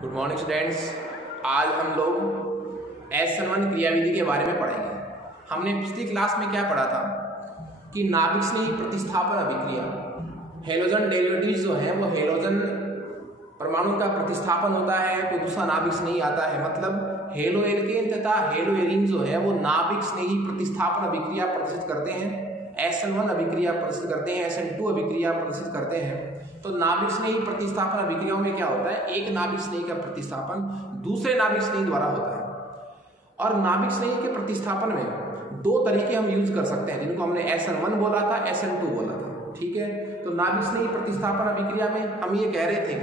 Good morning students. आज हम लोग S1 क्रियाविधि के बारे में पढ़ेंगे। हमने पिछली क्लास में क्या पढ़ा था कि नाभिक स्नेही प्रतिस्थापन अभिक्रिया, हेलोजन डेरिवेटिव्स जो है वो हेलोजन परमाणु का प्रतिस्थापन होता है, कोई दूसरा नाभिक स्नेही आता है। मतलब हेलो एल्केन तथा हेलो एरीन जो है वो नाभिक स्नेही प्रतिस्थापन अभिक्रिया प्रदर्शित करते हैं। SN1 अभिक्रिया प्रदर्शित करते हैं, SN2 अभिक्रिया प्रदर्शित करते हैं। तो नाभिक स्नेही प्रतिस्थापन अभिक्रियाओं में क्या होता है, एक नाभिक स्नेही का प्रतिस्थापन दूसरे नाभिक स्नेही द्वारा होता है। और नाभिक स्नेही के प्रतिस्थापन में दो तरीके हम यूज कर सकते हैं, जिनको हमने SN1 बोला था, SN2 बोला था। ठीक है, तो नाभिक स्नेही प्रतिस्थापन अभिक्रिया में हम ये कह रहे थे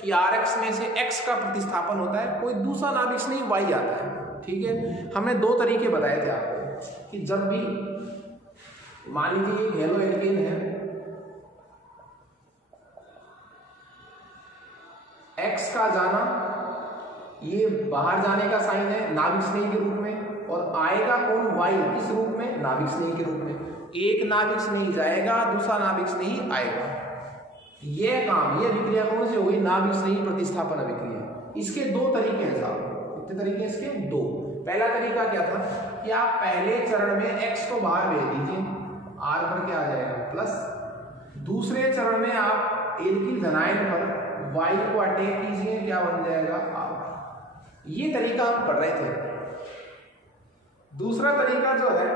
कि RX में से X का प्रतिस्थापन होता है, कोई दूसरा नाभिक स्नेही Y आता है। ठीक है, हमने दो तरीके बताए थे आपको कि जब भी मान लीजिए हेलो एल्केन है, X का जाना ये बाहर जाने का साइन है नाभिक स्नेही के रूप में, और आएगा कौन, Y किस रूप में, नाभिक स्नेही के रूप में। एक नाभिक स्नेही जाएगा, दूसरा नाभिक स्नेही आएगा। ये काम, ये अभिक्रिया कौन सी होगी, नाभिक स्नेही प्रतिस्थापन अभिक्रिया। इसके दो तरीके हैं साहब। कितने तरीके हैं इसके, दो। पहला तरीका क्या था कि आप पहले चरण में X को बाहर भेज दीजिए, R पर क्या आ जाएगा प्लस। दूसरे चरण में आप एल्किल धनायन पर Y को अटैक कीजिए, क्या बन जाएगा R। ये तरीका हम पढ़ रहे थे। दूसरा तरीका जो है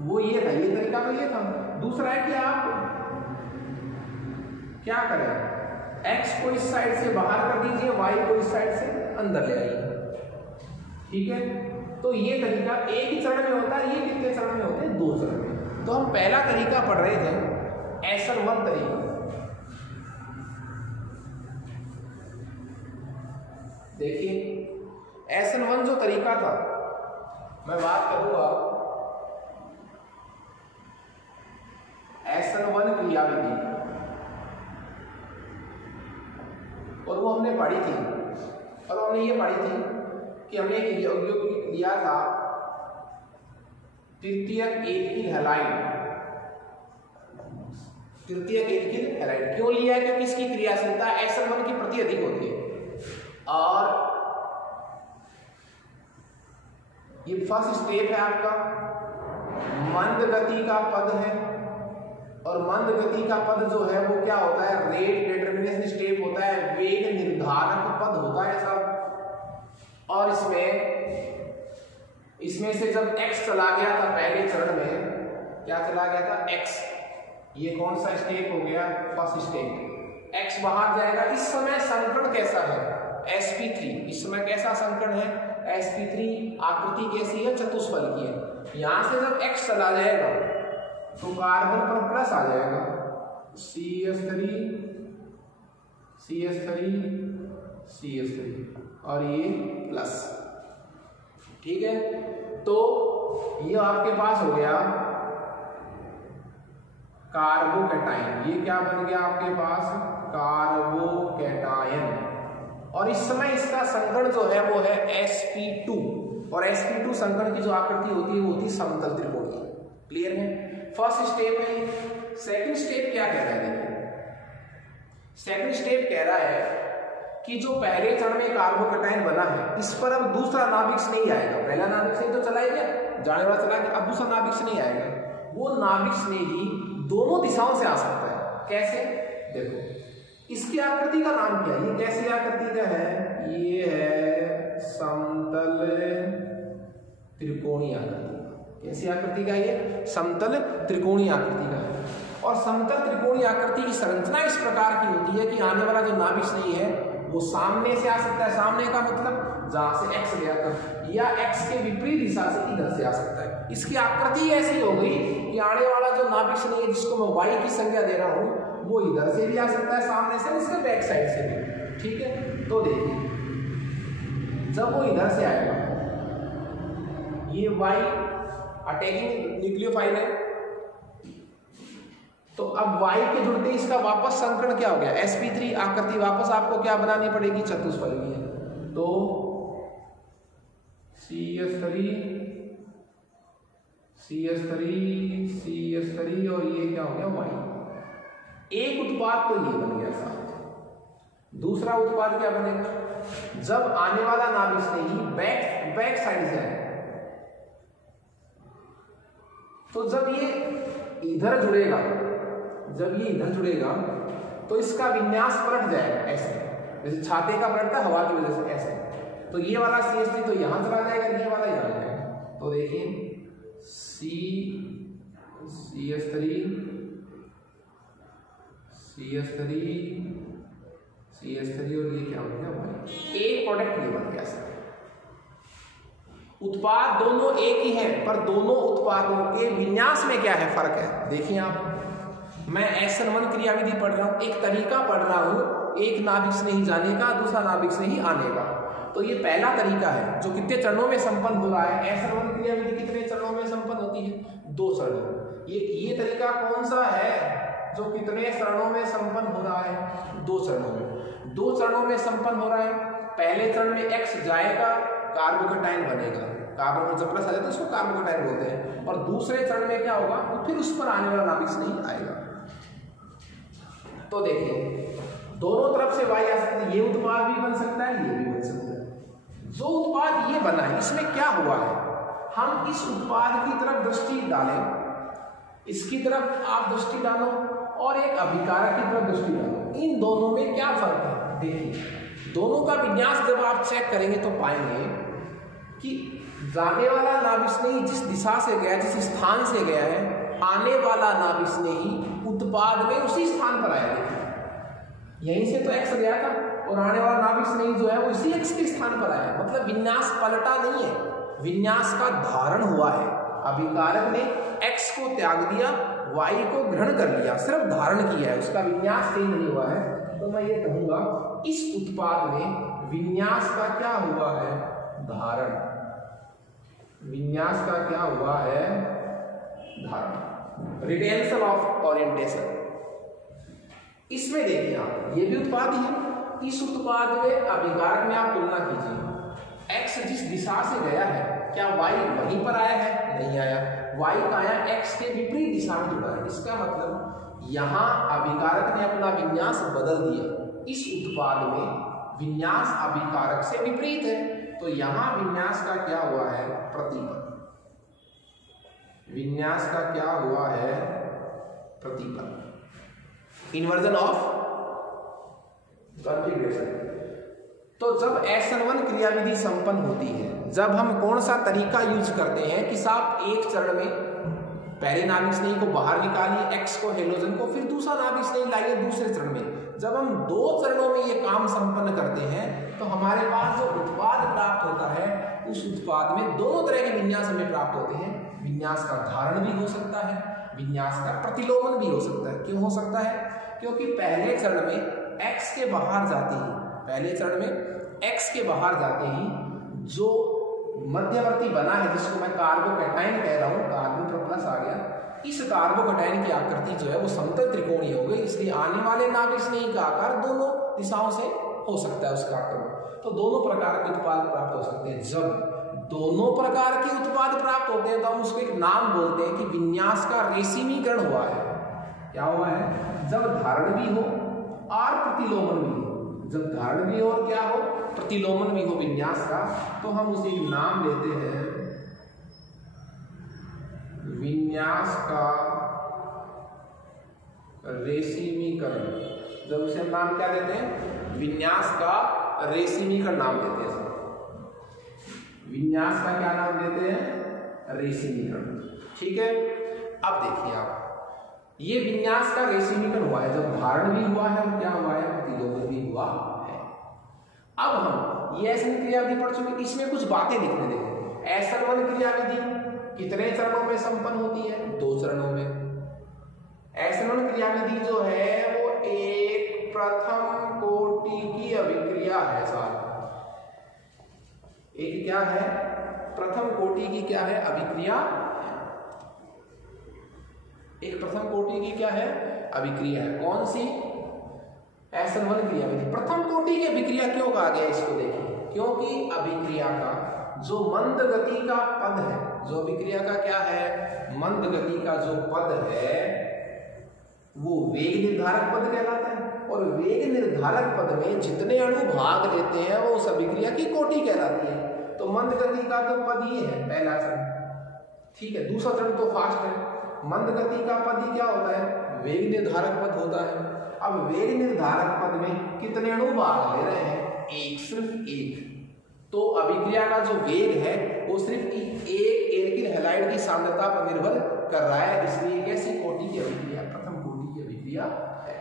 वो ये था, ये तरीका तो ये था। दूसरा है कि आप क्या करें, X को इस साइड से बाहर कर दीजिए, Y को इस साइड से अंदर ले आइए। ठीक है, तो ये तरीका एक ही चरण में होता है। ये कितने चरण में होते हैं, दो चरण में। तो हम पहला तरीका पढ़ रहे थे SN1 तरीका। देखिए SN1 जो तरीका था, मैं बात करूंगा SN1 क्रियाविधि, और वो हमने पढ़ी थी। और हमने ये पढ़ी थी कि हमने एक लिया था तृतीयक एल्किल हैलाइड। तृतीयक एल्किल हैलाइड क्यों लिया है, क्योंकि इसकी क्रियाशीलता SN1 की प्रति अधिक होती है। और ये फर्स्ट स्टेप है आपका, मंद गति का पद है। और मंद गति का पद जो है वो क्या होता है, रेट डिटरमिनेशन स्टेप होता है, वेग निर्धारक पद होता है सब। और इसमें से जब X चला गया था पहले चरण में, क्या चला गया था X, ये कौन सा स्टेप हो गया, फर्स्ट स्टेप। X बाहर जाएगा। इस समय संकरण कैसा है, sp3। इस समय कैसा संकरण है, sp3। आकृति कैसी है, चतुष्फल की है। यहां से जब X चला जाएगा तो कार्बन पर प्लस आ जाएगा, CH3 CH3 CH3 और ये प्लस। ठीक है, तो ये आपके पास हो गया कार्बोकैटायन। ये क्या बन गया आपके पास, कार्बोकैटायन। और इस समय इसका संकरण जो है वो है sp2। और sp2 संकरण की जो आकृति होती है वो होती है समतल त्रिकोणीय। क्लियर है, फर्स्ट स्टेप है। सेकंड स्टेप क्या कह रहा है, देखिए सेकंड स्टेप कह रहा है कि जो पहले चरण में कार्बोकैटायन बना है, इस पर अब दूसरा नाभिक स्नेही आएगा। पहला नाभिक स्नेही तो चला ही गया, जाने वाला चला गया, अब दूसरा नाभिक स्नेही आएगा। वो नाभिक स्नेही दोनों दिशाओं से आ सकता है। कैसे, देखो इसकी आकृति का नाम क्या है, ये कैसी आकृति का है, ये है समतल त्रिकोणीय आकृति। कैसी आकृति का, ये समतल त्रिकोणीय आकृति का है। और समतल त्रिकोणीय आकृति की संरचना इस प्रकार की होती है कि आने वाला जो नाभिक स्नेही है वो सामने से आ सकता है। सामने का मतलब जहां से X गया था, या X के विपरीत दिशा से इधर से आ सकता है। इसकी आकृति ऐसी हो गई कि आने वाला जो नाभिक स्नेही है, जिसको मैं Y की संख्या दे रहा हूं, वो इधर से भी आ सकता है, सामने से, इसके बैक साइड से भी। ठीक है, तो देखिए जब वो इधर से आएगा, ये Y अटैकिंग न्यूक्लियोफाइल है, तो अब Y के जुड़ते इसका वापस संकरण क्या हो गया, sp3। आकृति वापस आपको क्या बनानी पड़ेगी, चतुष्फल की। तो CH3 CH3 और ये क्या हो गया Y। एक उत्पाद तो ये बन गया साहब। दूसरा उत्पाद क्या बनेगा, जब आने वाला नाभिक स्नेही बैक साइड से आए, तो जब ये इधर जुड़ेगा, तो इसका विन्यास पलट जाएगा ऐसे, जैसे छाते का पलटता है हवा की वजह से ऐसे। तो ये वाला CH3 तो यहां चला जाएगा, ये वाला यहां जाएगा। तो देखिए CH3 और ये क्या हो गया भाई, एक प्रोडक्ट ये बन गया सर। उत्पाद दोनों एक ही है, पर दोनों उत्पादों के विन्यास में क्या है, फर्क है। देखिए आप, मैं SN1 क्रियाविधि पढ़ रहा हूं, एक तरीका पढ़ रहा हूं, एक नाभिक से नहीं जाने का, दूसरा नाभिक से नहीं आने का। तो ये पहला तरीका है जो कितने चरणों में संपन्न हो रहा है। SN1 क्रियाविधि कितने चरणों में संपन्न होती है, 2 चरणों। ये तरीका कौन सा है जो कितने चरणों में संपन्न हो रहा है, 2 चरणों में। 2 चरणों में संपन्न हो रहा है। पहले चरण में X जाएगा, कार्बोकेटाइन बनेगा, कार्बन जब प्लस आ जाता है उसको कार्बोकेटाइन बोलते हैं। और दूसरे चरण में क्या होगा, तो फिर उस पर आने वाला नाभिक से नहीं आएगा। तो देखिए दोनों तरफ से वाई आ सकती है, ये उत्पाद भी बन सकता है, ये भी बन सकता है। जो उत्पाद ये बना है, इसमें क्या हुआ है, हम इस उत्पाद की तरफ दृष्टि डालें, इसकी तरफ आप दृष्टि डालो, और एक अभिकारक की तरफ दृष्टि डालो। इन दोनों में क्या फर्क है, देखिए दोनों का विन्यास जब आप चेक करेंगे तो पाएंगे कि जाने वाला नाभिक स्नेही जिस दिशा से गया, जिस स्थान से गया है, आने वाला नाभिक स्नेही उत्पाद में उसी स्थान पर आया। यहीं से तो X गया था और आने वाला नाभिक स्नेही जो है वो इसी X के स्थान पर आया। मतलब विन्यास पलटा नहीं है, विन्यास का धारण हुआ है। अभिकारक ने X को त्याग दिया, Y को ग्रहण कर लिया, सिर्फ धारण किया है, उसका विन्यास चेंज नहीं हुआ है। तो मैं ये कहूंगा इस उत्पाद में विन्यास का क्या हुआ है, धारण। विन्यास का क्या हुआ है, धारण, रिटेंशन ऑफ ओरिएंटेशन। इसमें देखिए आप, ये भी उत्पाद ही है। इस उत्पाद में अभिकारक में आप तुलना कीजिए, X जिस दिशा से गया है, क्या Y वहीं पर आया है, नहीं आया। Y का आया X के विपरीत दिशा में जुड़ा है। इसका मतलब यहां अभिकारक ने अपना विन्यास बदल दिया। इस उत्पाद में विन्यास अभिकारक से विपरीत है, तो यहां विन्यास का क्या हुआ है, प्रतिपद। विन्यास का क्या हुआ है, प्रतिपद, इन्वर्जन ऑफ कॉन्फ़िगरेशन। तो जब SN1 क्रियाविधि संपन्न होती है, जब हम कौन सा तरीका यूज करते हैं कि साहब एक चरण में पहले नाभिक स्नेही को बाहर निकालिए, X को, हेलोजन को, फिर दूसरा नाभिक स्नेही लाइए दूसरे चरण में। जब हम 2 चरणों में ये काम संपन्न करते हैं तो हमारे पास जो उत्पाद प्राप्त होता है, उस उत्पाद में दोनों तरह के विन्यास हमें प्राप्त होते हैं। विन्यास का धारण भी हो सकता है, विन्यास का प्रतिलोमन भी हो सकता है। क्यों हो सकता है, क्योंकि पहले चरण में X के बाहर जाते ही, पहले चरण में X के बाहर जाते ही जो मध्यवर्ती बना है, जिसको मैं कार्बोकेटाइन कह रहा हूं, कार्बन पर प्लस आ गया, इस कार्बोकेटाइन की आकृति जो है वो समतल त्रिकोणीय हो गई। इसलिए आने वाले नाभिक स्नेही का आकार दोनों दिशाओं से हो सकता है उसका आकार। तो दोनों प्रकार के उत्पाद प्राप्त हो सकते हैं। जब दोनों प्रकार के उत्पाद प्राप्त होते हैं तो हम उसको एक नाम बोलते हैं कि विन्यास का रेशिमीकरण हुआ है। क्या हुआ है, जब धारण भी हो और प्रतिलोमन भी हो। जब धारण भी हो और क्या हो, प्रतिलोमन भी हो विन्यास का, तो हम उसे नाम देते हैं विन्यास का रेशिमीकरण। जब उसे नाम क्या देते हैं, विन्यास का रेशिमीकरण नाम देते हैं। विन्यास का क्या नाम देते हैं, रेशिमीकरण। ठीक है, अब देखिए आप, ये विन्यास का रेशिमीकरण हुआ है, जब धारण भी हुआ है और क्या हुआ है, प्रतिलोमन भी हुआ है। अब हम ये SN क्रियाविधि पढ़ चुके, इसमें कुछ बातें लिखने देंगे। SN1 क्रियाविधि कितने चरणों में संपन्न होती है, 2 चरणों में। SN1 क्रियाविधि जो है वो एक प्रथम कोटि की अभिक्रिया है साहब। एक क्या है, प्रथम कोटि की क्या है, अभिक्रिया। एक प्रथम कोटि की क्या है, अभिक्रिया है। कौन सी, SN1 क्रियाविधि। प्रथम कोटि की अभिक्रिया क्यों कहा गया, इसको देखिए, क्योंकि अभिक्रिया का जो मंद गति का पद है, जो अभिक्रिया का क्या है, मंद गति का जो पद है, वो वेग निर्धारक पद कहलाता है। और वेग निर्धारक पद में जितने अणु भाग लेते हैं वो उस अभिक्रिया की कोटि कहलाती है। तो मंद गति का तो पद ये है पहला चरण, ठीक है। दूसरा चरण तो फास्ट है। मंद गति का पद ही क्या होता है? वेग निर्धारक पद होता है। अब वेग निर्धारक पद में कितने अणु भाग ले रहे हैं? एक, सिर्फ एक। तो अभिक्रिया का जो वेग है वो सिर्फ एक एल्किल हैलाइड की सांद्रता पर निर्भर कर रहा है, इसलिए कैसी कोटि की अभिक्रिया? प्रथम कोटि की अभिक्रिया है।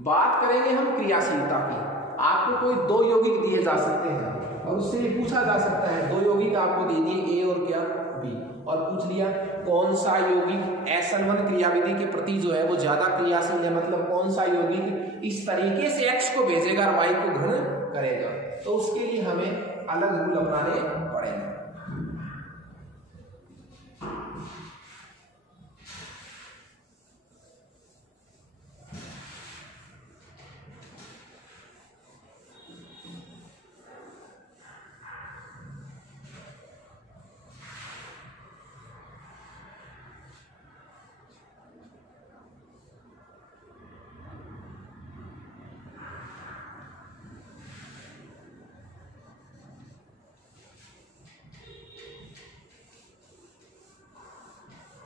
बात करेंगे हम क्रियाशीलता की। आपको कोई दो यौगिक दिए जा सकते हैं और उससे ये पूछा जा सकता है, दो यौगिक आपको दे दिए ए और क्या बी, और पूछ लिया कौन सा यौगिक SN1 क्रियाविधि के प्रति जो है वो ज्यादा क्रियाशील है, मतलब कौन सा यौगिक इस तरीके से X को भेजेगा और Y को ग्रहण करेगा। तो उसके लिए हमें अलग रूल अपनाने पड़ेंगे।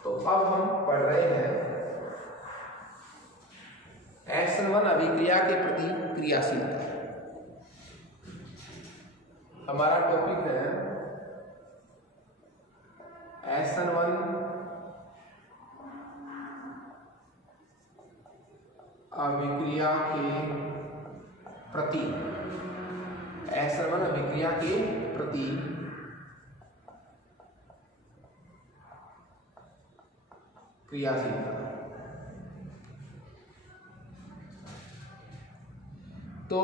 तो अब हम पढ़ रहे हैं SN1 अभिक्रिया के प्रति क्रियाशीलता। हमारा टॉपिक है SN1 अभिक्रिया के प्रति, SN1 अभिक्रिया के प्रति क्रियाशीलता। तो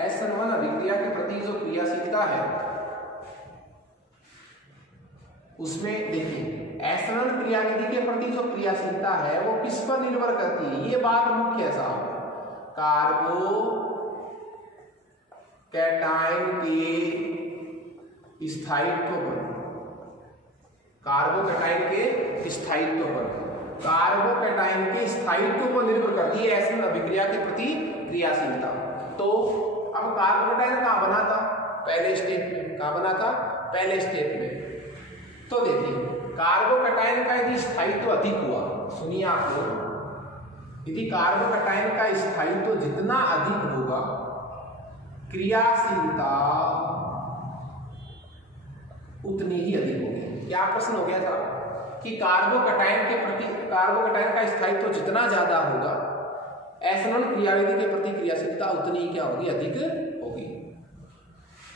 SN1 अभिक्रिया के प्रति जो क्रियाशीलता है उसमें देखिए SN1 क्रियाविधि के प्रति जो क्रियाशीलता है वो किस पर निर्भर करती है? ये बात मुख्य है साहब। कार्बो कैटायन के स्थायित्व पर, कार्बोकैटायन के स्थायित्व पर, कार्बोकैटायन के स्थायित्व पर निर्भर करती है SN1 अभिक्रिया के प्रति क्रियाशीलता। तो अब कार्बोकैटायन कहाँ बना था? पहले स्टेप में। कहाँ बना था? पहले स्टेप में। तो देखिए कार्बोकैटायन का यदि स्थायित्व अधिक हुआ, सुनिए आप लोग, यदि कार्बोकैटायन का स्थायित्व जितना अधिक होगा क्रियाशीलता उतनी ही अधिक होगी। क्या प्रश्न हो गया था कि कार्बोकैटायन के प्रति, कार्बोकैटायन का स्थायित्व जितना ज्यादा होगा SN1 क्रियाविधि के प्रति क्रियाशीलता उतनी ही क्या होगी? अधिक होगी।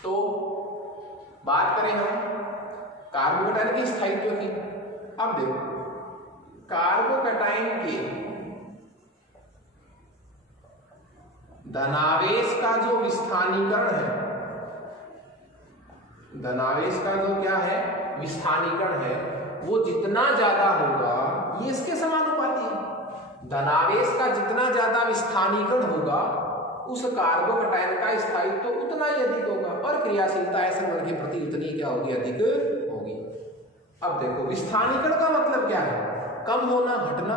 तो बात करें हम कार्बोकैटायन के स्थायित्व की। अब देखो कार्बोकैटायन के धनावेश का जो विस्थानीकरण है, धनावेश का जो क्या है विस्थानीकरण है, वो जितना ज्यादा होगा, ये इसके समानुपाती है। धनावेश का जितना ज्यादा विस्थानीकरण होगा उस कार्बोकैटायन का स्थायित्व उतना ही अधिक होगा और क्रियाशीलता SN1 के प्रति उतनी क्या होगी? अधिक होगी। अब देखो विस्थानीकरण का मतलब क्या है? कम होना, हटना।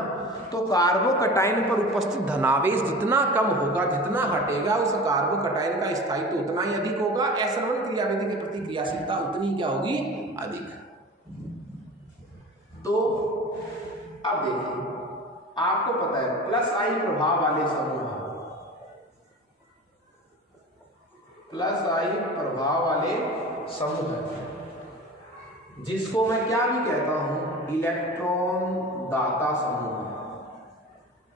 तो कार्बोकैटायन पर उपस्थित धनावेश जितना कम होगा, जितना हटेगा, उस कार्बोकैटायन का स्थायित्व उतना ही अधिक होगा। SN1 क्रियाविधि के प्रति क्रियाशीलता उतनी क्या होगी? अधिक। तो अब देखिए आपको पता है प्लस आई प्रभाव वाले समूह, प्लस आई प्रभाव वाले समूह है, जिसको मैं क्या भी कहता हूं? इलेक्ट्रॉन दाता समूह।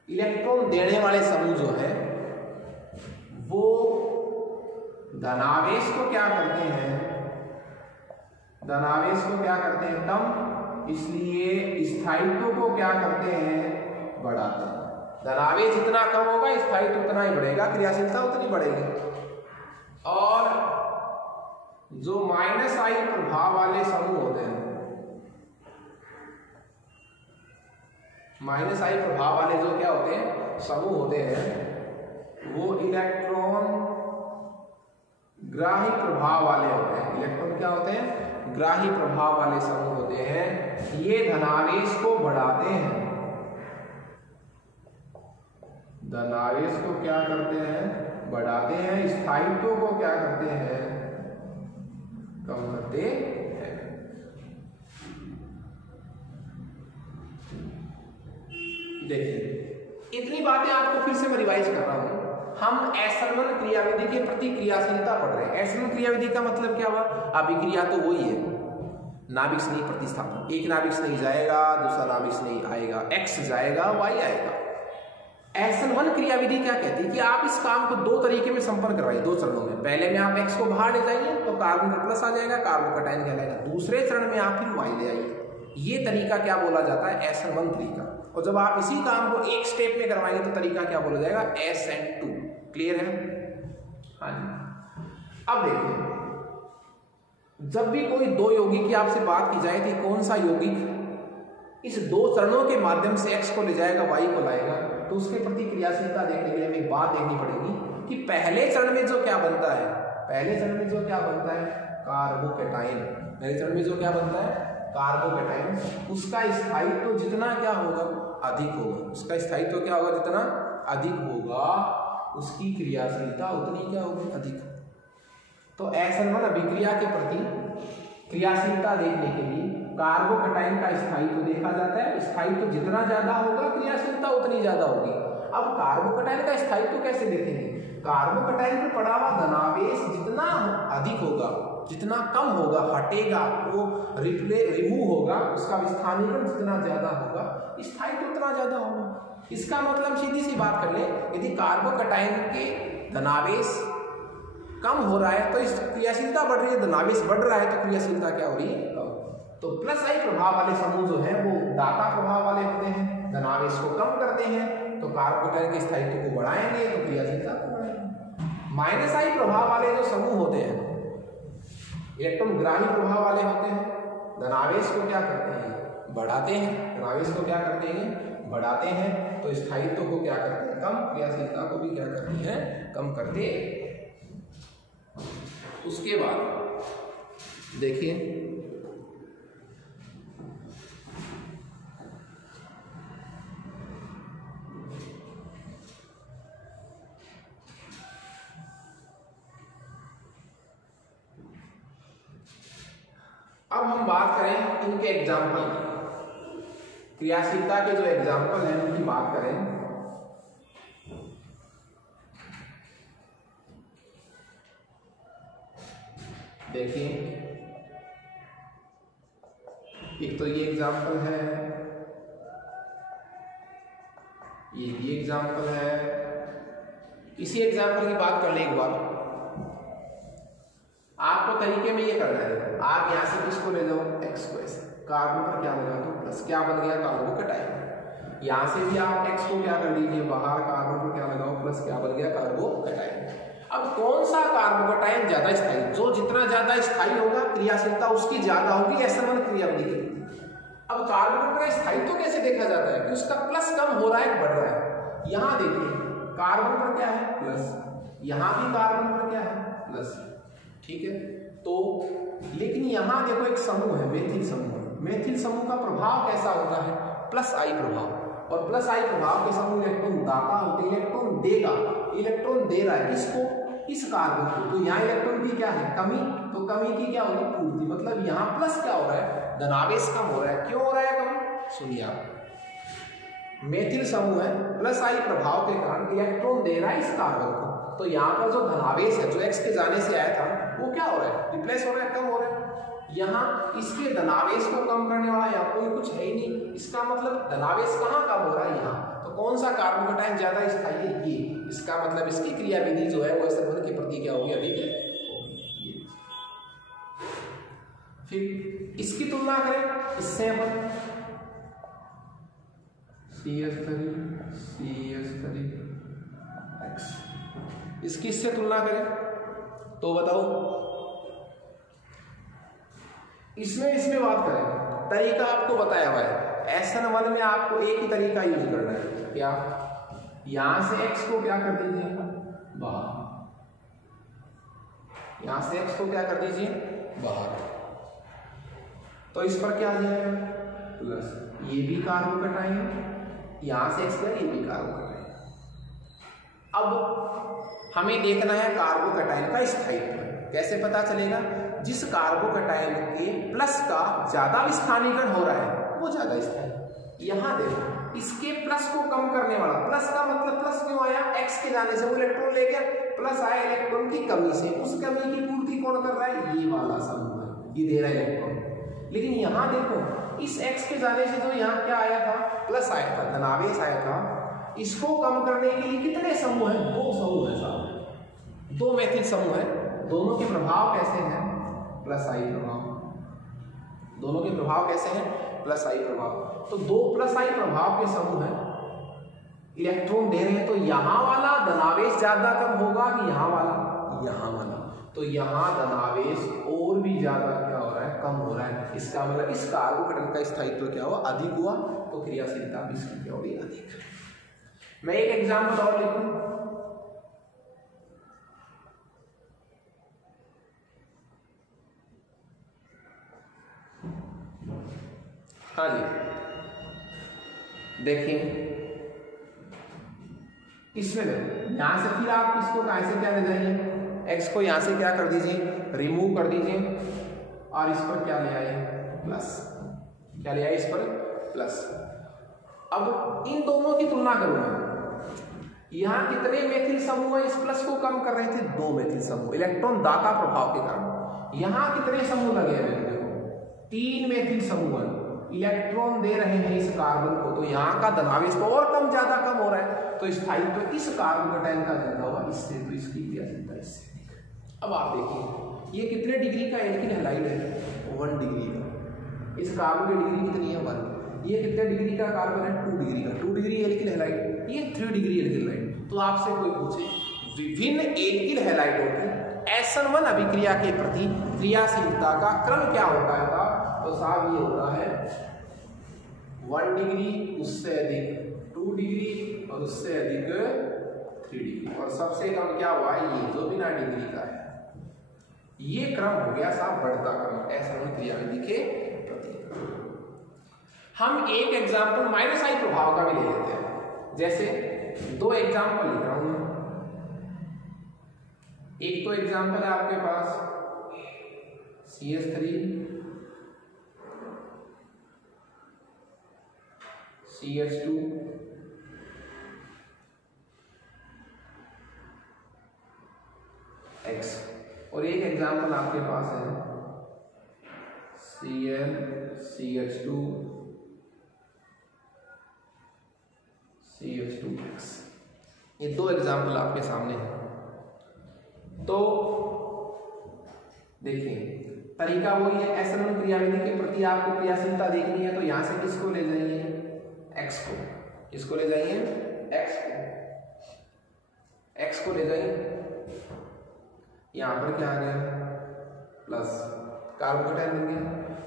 इलेक्ट्रॉन देने वाले समूह जो है वो धनावेश को क्या करते हैं? धनावेश को क्या करते हैं? कम, इसलिए स्थायित्व को क्या करते हैं? बढ़ाते हैं। धनावेश जितना कम होगा स्थायित्व उतना ही बढ़ेगा, क्रियाशीलता उतनी बढ़ेगी। और जो माइनस आई प्रभाव वाले समूह होते हैं, माइनस आई प्रभाव वाले जो क्या होते हैं समूह होते हैं, वो इलेक्ट्रॉन ग्राही प्रभाव वाले होते हैं। इलेक्ट्रॉन क्या होते हैं? ग्राही प्रभाव वाले समूह होते हैं। ये धनावेश को बढ़ाते हैं, धनावेश को क्या करते हैं? बढ़ाते हैं। स्थायित्व को क्या करते हैं? कम करते हैं। देखिए इतनी बातें आपको फिर से मैं रिवाइज कर रहा हूं। हम एसनवन क्रियाविधि की प्रतिक्रियाशीलता पढ़ रहे हैं। एसनवन क्रियाविधि का मतलब क्या हुआ? अभिक्रिया तो वही है, नाभिक स्नेही प्रतिस्थापन। एक नाभिक स्नेही जाएगा, दूसरा नाभिक स्नेही आएगा, एक्स जाएगा, वाई आएगा। एसनवन क्रियाविधि क्या कहती है कि आप इस काम को दो तरीके में संपन्न करवाइए, दो चरणों में। पहले में आप एक्स को बाहर ले जाइए तो कार्बन का प्लस आ जाएगा, कार्बोकैटायन कहलाएगा। दूसरे चरण में आप फिर वाई ले आइए। ये तरीका क्या बोला जाता है? एसनवन तरीका। और जब आप इसी काम को एक स्टेप में करवाएंगे तो तरीका क्या बोला जाएगा? SN2। क्लियर है? हाँ जी। अब देखिए, जब भी कोई दो यौगिक की आपसे बात की जाए कि कौन सा यौगिक इस दो चरणों के माध्यम से x को ले जाएगा, y को लाएगा, तो उसके प्रति क्रियाशीलता देखने के लिए हमें एक बात देखनी पड़ेगी कि पहले चरण में जो क्या बनता है, पहले चरण में जो क्या बनता है? कार्बोकैटायन। पहले चरण में जो क्या बनता है? कार्बोकैटायन। उसका स्थायित्व जितना क्या होगा? अधिक होगा। उसका स्थायित्व क्या होगा? जितना अधिक होगा उसकी क्रियाशीलता उतनी क्या होगी? अधिक। तो एसनवन अभिक्रिया के प्रति क्रियाशीलता देखने के लिए कार्बोकैटायन का स्थायित्व देखा जाता है। स्थायित्व जितना ज्यादा होगा क्रियाशीलता उतनी ज्यादा होगी। अब कार्बोकैटायन का स्थायित्व कैसे देखेंगे? कार्बोकैटायन पर पड़ा हुआ धनावेश जितना अधिक होगा, जितना कम होगा, हटेगा, वो रिमूव होगा, उसका विस्थानीकरण जितना ज्यादा होगा, स्थायित्व उतना ज्यादा होगा। इसका मतलब सीधी सी बात कर ले, यदि कार्बोकैटायन के धनावेश कम हो रहा है तो इस क्रियाशीलता बढ़ रही है, धनावेश बढ़ रहा है तो क्रियाशीलता क्या हो रही है? तो प्लस आई प्रभाव वाले समूह जो है वो दाता प्रभाव वाले होते हैं, धनावेश को कम करते हैं, तो कार्बोकैटायन के स्थायित्व को बढ़ाएंगे तो क्रियाशीलता को बढ़ाएंगे। माइनस आई प्रभाव वाले जो समूह होते हैं, इलेक्ट्रॉन ग्राही प्रभाव वाले होते हैं, धनावेश को क्या करते हैं? बढ़ाते हैं। धनावेश को क्या करते हैं? बढ़ाते हैं। तो स्थायित्व को क्या करते हैं? कम। क्रियाशीलता को भी क्या करती है? कम करते। उसके बाद देखिए, अब हम बात करें इनके एग्जाम्पल की। क्रियाशीलता के जो एग्जाम्पल हैं उनकी बात करें। देखिए, एक तो ये एग्जाम्पल है, ये भी एग्जाम्पल है। इसी एग्जाम्पल की बात कर ले एक बार। आपको तरीके में ये करना है, आप यहां से किसको ले जाओ? एक्स को। ऐसे कार्बन पर क्या लगा दो? प्लस। क्या बन गया? कार्बोकैटायन। यहां से भी आप एक्स को क्या कर लीजिए? बाहर कार्बन पर क्या लगाओ? प्लस। क्या बन गया? कार्बोकैटायन। अब कौन सा कार्बोकैटायन ज्यादा स्थायी? जो जितना ज्यादा स्थायी होगा क्रियाशीलता उसकी ज्यादा होगी एसनवन क्रियाविधि के। अब कार्बन का स्थायित्व कैसे देखा जाता है कि उसका प्लस कम हो रहा है, बढ़ रहा है। यहां देखिए, कार्बन पर क्या है? प्लस। यहां भी कार्बन पर क्या है? प्लस। ठीक है। तो लेकिन यहां देखो एक समूह है, मेथिल समूह। मेथिल समूह का प्रभाव कैसा होता है? प्लस आई प्रभाव। और प्लस आई प्रभाव के समूह इलेक्ट्रॉन दाता होते हैं, इलेक्ट्रॉन देगा। इलेक्ट्रॉन दे रहा है किसको? इस कार्बन को। तो यहाँ इलेक्ट्रॉन की क्या है? कमी। तो कमी की क्या होगी? पूर्ति। मतलब यहाँ प्लस क्या हो रहा है? धनावेश कम हो रहा है। क्यों हो रहा है कम? सुनिए आप, मेथिल समूह है, प्लस आई प्रभाव के कारण इलेक्ट्रॉन दे रहा है इस कार्बन को। तो यहाँ पर जो धनावेश है, जो एक्स के जाने से आया था, वो क्या हो रहा है? रिप्लेस हो रहा है, कम हो रहा है। यहाँ इसके धनावेश को कम करने वाला यहाँ कोई कुछ है ही नहीं। इसका मतलब धनावेश कहाँ कम हो रहा है? यहाँ। तो कौन सा कार्बोकैटायन ज्यादा स्थायी है? ये। इसका मतलब इसकी क्रियाविधि जो है वो एसनवन के प्रति क्या होगी? अधिक है। फिर इसकी तुलना करें इससे, अपन CH3 इसकी इससे तुलना करें तो बताओ, इसमें बात करें, तरीका आपको बताया हुआ है। SN1 में आपको एक ही तरीका यूज करना है। क्या? यहां से X को क्या कर दीजिए? बाहर। यहां से x को क्या कर दीजिए बाहर, तो इस पर क्या आ जाएगा प्लस, ये भी कार्बोकैटायन, यहां से x गया, ये भी कार्बोकैटायन। अब हमें देखना है कार्बोकैटायन का स्थायित्व। कैसे पता चलेगा? जिस कार्बोकैटायन के प्लस का ज्यादा स्थानीयकरण हो रहा है वो ज्यादा स्थायी। यहां देखो इसके प्लस को कम करने वाला, प्लस का मतलब प्लस क्यों आया? x के जाने से वो इलेक्ट्रॉन ले गया, प्लस आया इलेक्ट्रॉन की कमी से, उस कमी की पूर्ति कौन कर रहा है? ये वाला समूह है, ये दे रहा है इलेक्ट्रॉन। लेकिन यहां देखो इस x के जाने से जो यहाँ क्या आया था? प्लस आया था, धनावेश आया था। इसको कम करने के लिए कितने समूह है? 2 समूह है साहब, 2 मैथिल समूह है। दोनों के प्रभाव कैसे हैं? प्लस आई प्रभाव। दोनों के प्रभाव कैसे हैं? प्लस आई प्रभाव। तो 2 प्लस आई प्रभाव के समूह हैं, इलेक्ट्रॉन दे रहे हैं, तो यहां वाला धनावेश ज्यादा कम होगा कि यहां वाला? यहां वाला। तो यहां धनावेश और भी ज्यादा क्या हो रहा है? कम हो रहा है। इसका मतलब इस कार्बोकैटायन का स्थायित्व क्या हुआ? अधिक हुआ, तो क्रियाशीलता भी इसकी क्या होगी? अधिक। मैं एक एग्जाम्पल और लिखूं, हाँ जी देखिए इसमें देखो, यहां से फिर आप इसको कहां से क्या ले जाइए? x को यहां से क्या कर दीजिए? रिमूव कर दीजिए, और इस पर क्या ले आए? प्लस। क्या ले आए? इस पर प्लस। अब इन दोनों की तुलना करूंगा, यहां कितने मेथिल समूह है इस प्लस को कम कर रहे थे? 2 मेथिल समूह, इलेक्ट्रॉन दाता प्रभाव के कारण। यहां कितने समूह लगे हैं? देखो 3 मेथिल समूह है, इलेक्ट्रॉन दे रहे हैं इस कार्बन को, तो यहाँ का धनावेश तो और कम ज्यादा कम हो रहा है, तो स्थायित्व तो इस कार्बोकैटायन का ज्यादा होगा, इससे तो इसकी क्रियाशीलता इससे। अब आप देखिए ये कितने डिग्री का एल्किल हैलाइड है? 1 डिग्री का। इस कार्बन की डिग्री कितनी है? 1। ये कितने डिग्री का कार्बन है? 2 डिग्री का। 2 डिग्री एल्किल हैलाइड, ये 3 डिग्री एल्किल हैलाइड। तो आपसे कोई पूछे विभिन्न एल्किल हैलाइडों की SN1 अभिक्रिया के प्रति क्रियाशीलता का क्रम क्या होता है? तो साहब ये होता है 1 डिग्री, उससे अधिक 2 डिग्री, और उससे अधिक 3 डिग्री, और सबसे कम क्या हुआ है? ये जो बिना डिग्री का है। ये क्रम हो गया साहब बढ़ता क्रम SN1 क्रियाविधि के प्रति। हम एक एग्जाम्पल माइनस आई प्रभाव का भी ले लेते हैं। जैसे 2 एग्जाम्पल लिख रहा हूं मैं। एक तो एग्जाम्पल है आपके पास CH3 CH2 X, और एक एग्जाम्पल आपके पास है Cl CH2 CH2X। ये 2 एग्जाम्पल आपके सामने हैं। तो देखिए तरीका वही है, SN1 क्रियाविधि के प्रति आपको क्रियाशीलता देखनी है, तो यहां से किसको ले जाइए? x को। इसको ले जाइए x को ले जाइए, यहां पर क्या आ गया? प्लस, कार्बोकैटायन बन गया।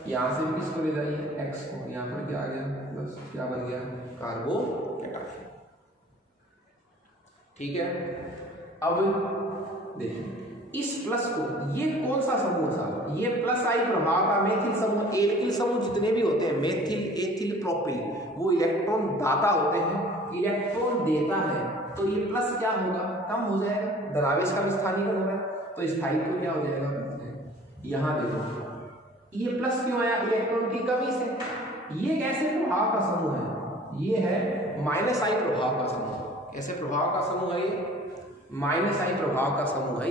यहां से भी किसको ले जाइए? x को, यहां पर क्या आ गया? प्लस, क्या बन गया? कार्बोकैटायन। ठीक है। अब देखिए इस प्लस को, ये कौन सा समूह था? ये प्लस आई प्रभाव का मेथिल समूह। एल्किल समूह जितने भी होते हैं, मेथिल, एथिल, प्रोपिल, वो इलेक्ट्रॉन दाता होते हैं, इलेक्ट्रॉन देता है, तो ये प्लस क्या होगा? कम हो जाएगा, धनावेश का स्थानीयकरण हो रहा है, तो स्थायित्व क्या हो जाएगा? यहां देखो ये प्लस क्यों आया? इलेक्ट्रॉन की कमी से। ये कैसे प्रभाव का समूह है? ये है माइनस आई प्रभाव का समूह। कैसे प्रभाव का समूह है ये? माइनस आई प्रभाव का समूह है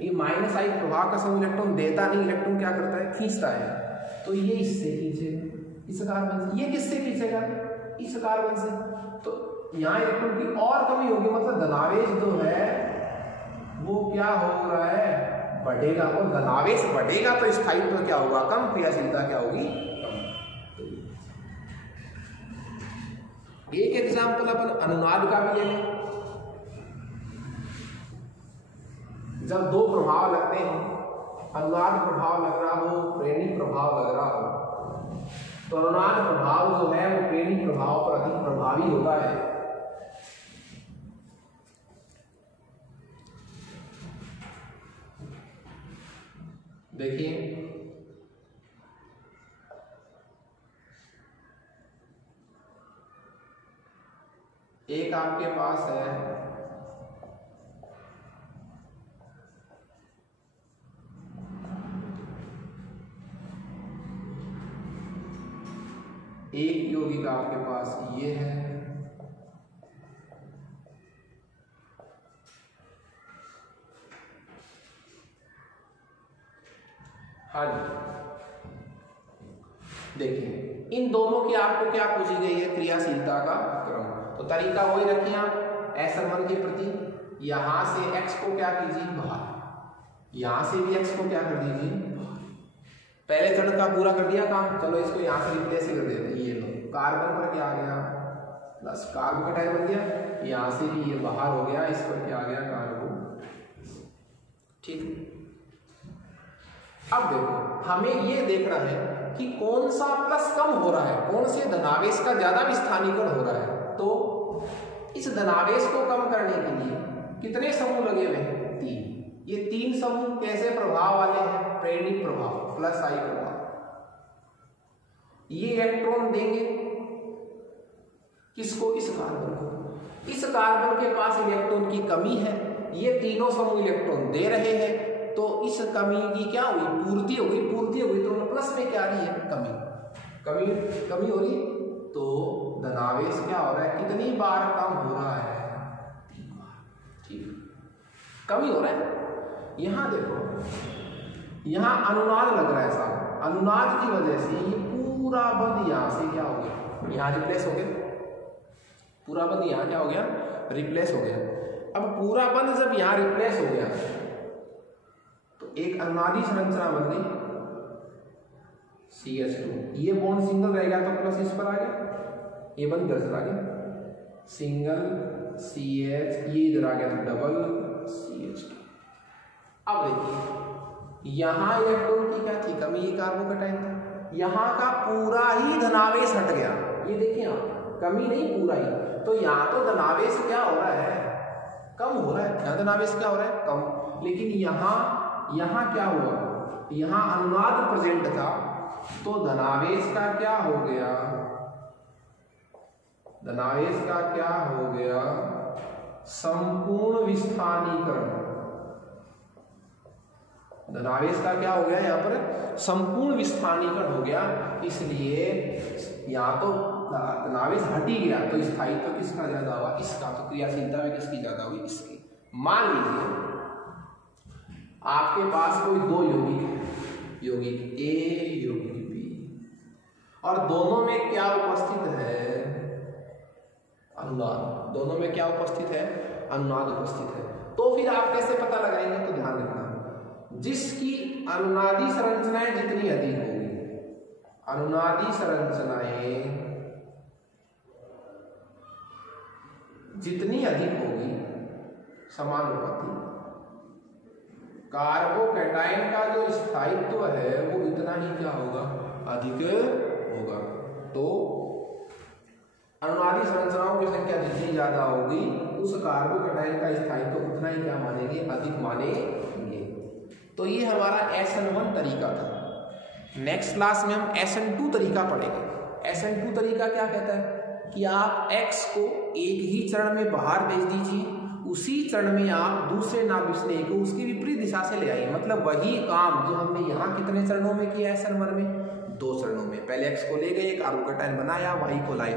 ये माइनस आई प्रभाव का समूह इलेक्ट्रॉन देता नहीं, इलेक्ट्रॉन क्या करता है? खींचता है। तो ये इससे खींचेगा, इस कार्बन से। ये किससे खींचेगा? इस कार्बन से। तो यहाँ इलेक्ट्रॉन की और कमी होगी, मतलब धनावेश जो है वो क्या हो रहा है? बढ़ेगा, और धनावेश बढ़ेगा तो स्थायित्व क्या होगा? कम, क्रियाशीलता क्या होगी? कम। एक एग्जाम्पल अपन अनुनाद का भी ले लें। जब 2 प्रभाव लगते हैं, अनुनाद प्रभाव लग रहा हो, प्रेरणी प्रभाव लग रहा हो, तो अनुनाद प्रभाव जो है वो प्रेरणी प्रभाव पर अधिक प्रभावी होता है। देखिए एक आपके पास है एक यौगिक आपके पास ये है, हाँ जी। देखिए इन दोनों की आपको क्या पूछी गई है, क्रियाशीलता का क्रम। तो तरीका वही रखिए आप SN1 के प्रति, यहां से x को क्या कीजिए बाहर, यहां से भी x को क्या कर दीजिए बाहर। पहले चरण का पूरा कर दिया काम, चलो इसको यहां से रिप्लेस ही कर देते हैं। ये लो कार्बन पर क्या आ गया प्लस कार्बन का टाइप बन गया, यहां से भी ये बाहर हो गया, इस पर क्या आ गया कार्बन। ठीक, अब देखो हमें ये देखना है कि कौन सा प्लस कम हो रहा है, कौन से धनावेश का ज्यादा विस्थानीकरण हो रहा है। तो इस धनावेश को कम करने के लिए कितने समूह लगे हुए हैं, 3। ये 3 समूह कैसे प्रभाव वाले हैं, प्रेरणिक प्रभाव, प्लस आई प्रभाव। ये इलेक्ट्रॉन देंगे किसको, इस कार्बन को। इस कार्बन के पास इलेक्ट्रॉन की कमी है, ये तीनों समूह इलेक्ट्रॉन दे रहे हैं, तो इस कमी की क्या हुई, पूर्ति हो गई। पूर्ति हो गई तो प्लस में क्या आ रही है, कमी हो रही, तो धनावेश क्या हो रहा है, कितनी बार कम हो रहा है, 3 बार। ठीक, कमी हो रहा है। यहां देखो यहां अनुनाद लग रहा है साहब, अनुनाद की वजह से ये पूरा बंद यहां से क्या हो गया, यहां रिप्लेस हो गया, पूरा बंद यहां क्या हो गया, रिप्लेस हो गया। अब पूरा बंद जब यहां रिप्लेस हो गया तो एक अनुनादी संरचना बन गई CH2, ये बॉन्ड सिंगल रह गया तो प्लस इस पर आ गया, ये बंद कर आ गया सिंगल CH, ये इधर आ गया तो डबल CH2। अब देखिए यहां इलेक्ट्रॉन की क्या थी कमी, ये कार्बोकैटायन था, यहां का पूरा ही धनावेश हट गया। ये देखिए आप, कमी नहीं पूरा ही, तो यहां तो धनावेश क्या हो रहा है, कम हो रहा है, यहां धनावेश क्या हो रहा है, कम। लेकिन यहां क्या हुआ, यहां अनुनाद प्रेजेंट था, तो धनावेश का क्या हो गया, धनावेश का क्या हो गया, संपूर्ण विस्थानीकरण। धनावेश का क्या हो गया, यहां पर संपूर्ण विस्थानीकरण हो गया। इसलिए यहां तो धनावेश हट ही गया, तो स्थायित्व तो किसका ज्यादा हुआ, इसका। तो क्रियाशीलता में किसकी ज्यादा हुई, इसकी। मान लीजिए आपके पास कोई 2 यौगिक है, यौगिक A यौगिक B, और दोनों में क्या उपस्थित है, अनुनाद। दोनों में क्या उपस्थित है, अनुनाद उपस्थित है। तो फिर आप कैसे पता लगाएंगे, तो ध्यान रखना, जिसकी अनुनादी संरचनाएं जितनी अधिक होगी, अनुनादी संरचनाएं जितनी अधिक होगी, समानुपाती, कार्बोकैटायन का जो स्थायित्व है वो इतना ही क्या होगा, अधिक होगा। तो अनुनादी संरचनाओं की संख्या जितनी ज्यादा होगी, उस कार्बोकैटायन का स्थायित्व उतना ही क्या मानेंगे, अधिक मानेंगे। तो ये हमारा SN1 तरीका था। नेक्स्ट क्लास में हम SN2 तरीका पढ़ेंगे। SN2 तरीका क्या कहता है कि आप X को एक ही चरण में बाहर भेज दीजिए, उसी चरण में आप दूसरे नाभिक स्नेह को उसकी विपरीत दिशा से ले आइए। मतलब वही काम जो हमने यहाँ कितने चरणों में किया, SN1 में 2 चरणों में। पहले X को ले गए, कार्बोकैटायन बनाया, Y को लाए।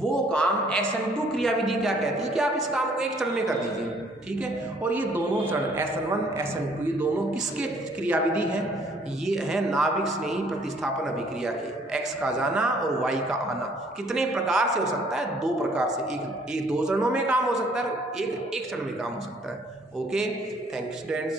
वो काम SN2 क्रियाविधि क्या कहती है कि आप इस काम को एक चरण में कर दीजिए। ठीक है, और ये दोनों चरण SN1 SN2 ये दोनों किसके क्रियाविधि हैं, ये है नाभिक स्नेही प्रतिस्थापन अभिक्रिया के। X का जाना और Y का आना कितने प्रकार से हो सकता है, 2 प्रकार से। एक 2 चरणों में काम हो सकता है, एक चरण में काम हो सकता है। Okay, thank you students.